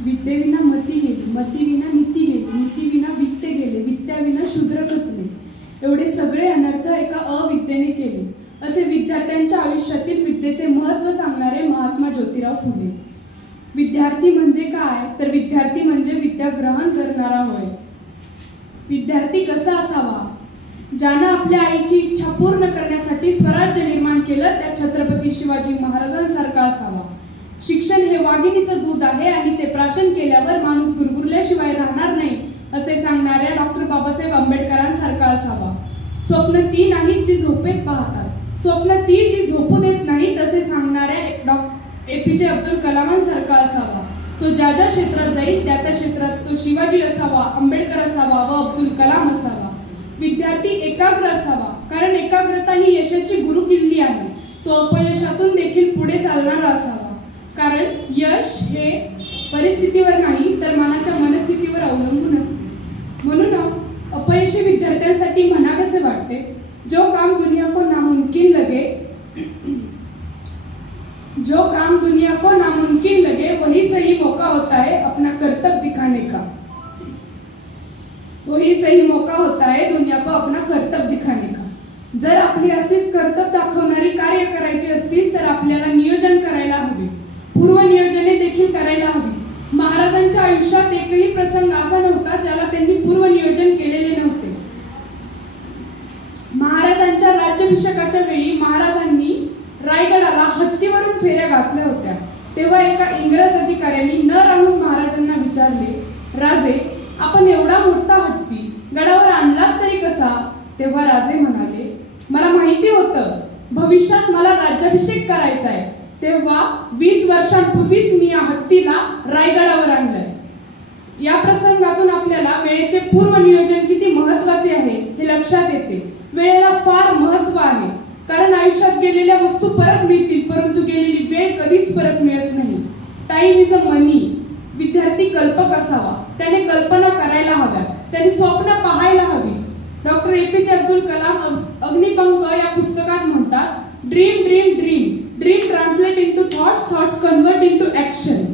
विद्येविना मती गेली, मतीविना नीती गेली, नीतीविना वित्त गेले, वित्त्याविना शूद्र खचले. एवढे सगळे अनर्थ एका अविद्येने केले. असे विद्यार्थ्यांच्या आयुष्यातील विद्येचे महत्त्व सांगणारे महात्मा ज्योतिराव फुले. विद्यार्थी म्हणजे काय, तर विद्यार्थी म्हणजे विद्या ग्रहण करणारा होय. विद्यार्थी कसा असावा? ज्यानं आपल्या आईची इच्छा पूर्ण करण्यासाठी स्वराज्य निर्माण केलं त्या छत्रपती शिवाजी महाराजांसारखा असावा. शिक्षण हे वाघिणीचं दूध आहे आणि ते प्राशन केल्यावर माणूस गुरगुरल्याशिवाय राहणार नाही असे सांगणाऱ्या डॉक्टर बाबासाहेब आंबेडकरांसारखा असावा. स्वप्न ती नाहीत जी झोपेत पाहतात, स्वप्न ती जी झोपू देत नाहीत असे सांगणाऱ्या APJ अब्दुल कलामांसारखा असावा. तो ज्या ज्या क्षेत्रात जाईल त्या त्या क्षेत्रात तो शिवाजी असावा, आंबेडकर असावा व अब्दुल कलाम असावा. विद्यार्थी एकाग्र असावा, कारण एकाग्रता ही यशाची गुरुकिल्ली आहे. तो अपयशातून देखील पुढे चालणारा असावा, कारण यश हे परिस्थितीवर नाही तर मनाच्या मनस्थितीवर अवलंबून असते. म्हणून अपयशी विद्यार्थ्यांसाठी म्हणावेसे वाटते, जो काम दुनिया को नामुमकिन लगे, जो काम दुनिया को नामुमकिन लगे वही सही मौका होता है अपना कर्तव्य दिखाने का. वही सही मौका होता है दुनिया को अपना कर्तव्य दिखाने का. जर आपली अशीच कर्तव्य दाखवणारी कार्य करायची असतील तर आपल्याला नियोजन करायला हवे, पूर्व नियोजने देखील करायला हवी. महाराजांच्या आयुष्यात एकही प्रसंग असा नव्हता ज्याला त्यांनी पूर्व नियोजन केलेले नव्हते. महाराजांच्या राज्याभिषेकाच्या वेळी महाराजांनी रायगडाला हत्तीवरून फेऱ्या घातल्या होत्या. तेव्हा एका इंग्रज अधिकाऱ्यांनी न राहून महाराजांना विचारले, राजे, आपण एवढा मोठा हत्ती गडावर आणलात तरी कसा? तेव्हा राजे म्हणाले, मला माहिती होतं भविष्यात मला राज्याभिषेक करायचा आहे, तेव्हा 20 वर्षांपूर्वीच मी या हत्तीला रायगडावर आणलंय. या प्रसंगातून आपल्याला वेळेचे पूर्व नियोजन किती महत्त्वाचे आहे हे लक्षात येते. वेळेला फार महत्त्व आहे, कारण आयुष्यात गेलेल्या वस्तू परत मिळतील परंतु गेलेली वेळ कधीच परत मिळत नाही. Time is a money. विद्यार्थी कल्पक असावा, त्याने कल्पना करायला हव्या, त्याने स्वप्न पाहायला हवी. डॉक्टर APJ अब्दुल कलाम अग्निपंख या पुस्तकात म्हणतात, dream dream dream, dream translate into thoughts, thoughts convert into action.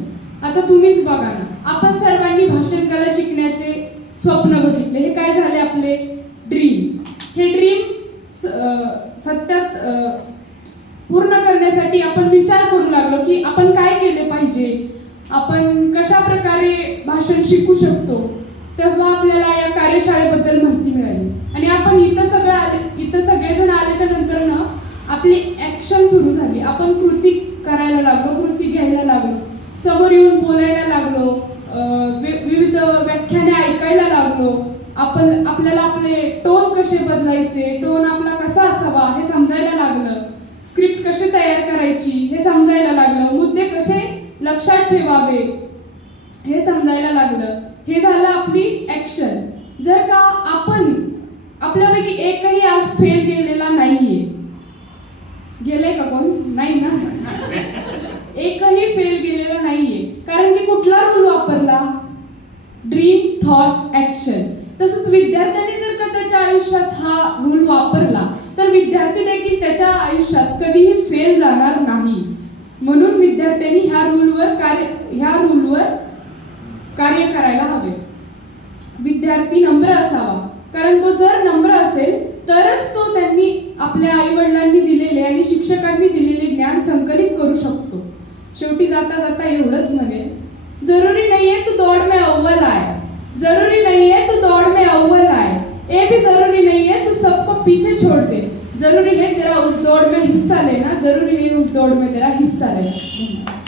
आता तुम्हीच बघा ना, आपण सर्वांनी भाषण कला शिकण्याचे स्वप्न बघितले, हे काय झाले आपले ड्रीम. हे ड्रीम सत्यात पूर्ण करण्यासाठी आपण विचार करू लागलो की आपण काय केले पाहिजे, आपण कशा प्रकारे भाषण शिकू शकतो. तेव्हा आपल्याला या कार्यशाळेबद्दल माहिती मिळाली आणि आपण इथं सगळेजण आल्याच्या नंतर ना आपली ॲक्शन सुरू झाली. आपण कृती करायला लागलो, कृती घ्यायला लागलो, समोर येऊन बोलायला लागलो, विविध व्याख्याने ऐकायला लागलो. आपल्याला आपले टोन कसे बदलायचे, टोन आपला कसा असावा हे समजायला लागलं, स्क्रिप्ट कशी तयार करायची हे समजायला लागलं, मुद्दे कसे लक्षात ठेवावे हे समजायला लागलं. हे झालं आपली ॲक्शन. जर का आपण आपल्यापैकी एकही आज फेल गेलेला नाहीये, गेले का कोण? नाही ना, एकही फेल गेलेला नाहीये, कारण की कुठला रूल वापरला? Dream thought action. तसंच विद्यार्थ्यांनी जर का त्याच्या आयुष्यात हा रूल वापरला तर विद्यार्थी देखील त्याच्या आयुष्यात कधीही फेल जाणार नाही. म्हणून विद्यार्थ्यांनी ह्या रूलवर कार्य करायला हवे. विद्यार्थी नम्र असावा, कारण तो जर नम्र असेल तरच तो त्यांनी आपल्या आई वडिलांनी दिलेले आणि शिक्षकांनी दिलेले ज्ञान संकलित करू शकतो. शेवटी जाता जाता एवढंच म्हणेल, जरूरी नाहीये तू दौड़ में अव्वल आए, जरूरी नहीं है तू दौड़ में अव्वल आए, ये भी जरूरी नहीं है तू सबको पीछे छोड़ दे, जरूरी है तेरा उस दौड़ में हिस्सा लेना, जरूरी है उस दौड़ में तेरा हिस्सा लेना.